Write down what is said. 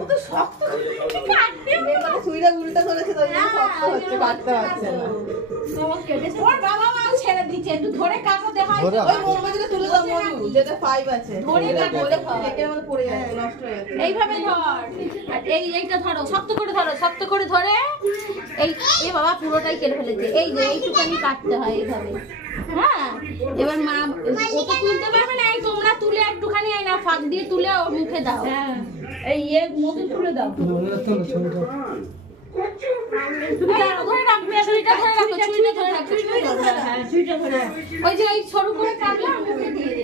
ও তো শক্ত সুইটা উল্টা ধরেছে তো শক্ত হচ্ছে, কাটতে পারছে না। ওর বাবা মাও ছেড়ে দিচ্ছে, একটু ধরে কাটো দেখা হয়। ওই মোমবাতিটা তুলে দাও মধু, যেটা 5 আছে ধরে কাটো, কেকের মধ্যে পড়ে যাচ্ছে, নষ্ট হয়ে যাচ্ছে। এইভাবে ধর, আর এইটা ধরো, শক্ত করে ধরো, শক্ত করে ধরে এই বাবা পুরোটাই কেটে ফেলেছে। এই যে এইটুখানি কাটতে হয় এইভাবে। হ্যাঁ, এবার মা ও তো তুলতে পারবে না, এই তোমরা তুলে একটুখানি এই না ফাঁক দিয়ে তুলে ওর মুখে দাও। হ্যাঁ, এই মধু তুলে দাও। ধরে রাখবে, ছুরিটা ধরে রাখো, ছুরিটা ধরে রাখো, ওই যে ওই সরু করে কাটলে মুখে দিয়ে দেবে।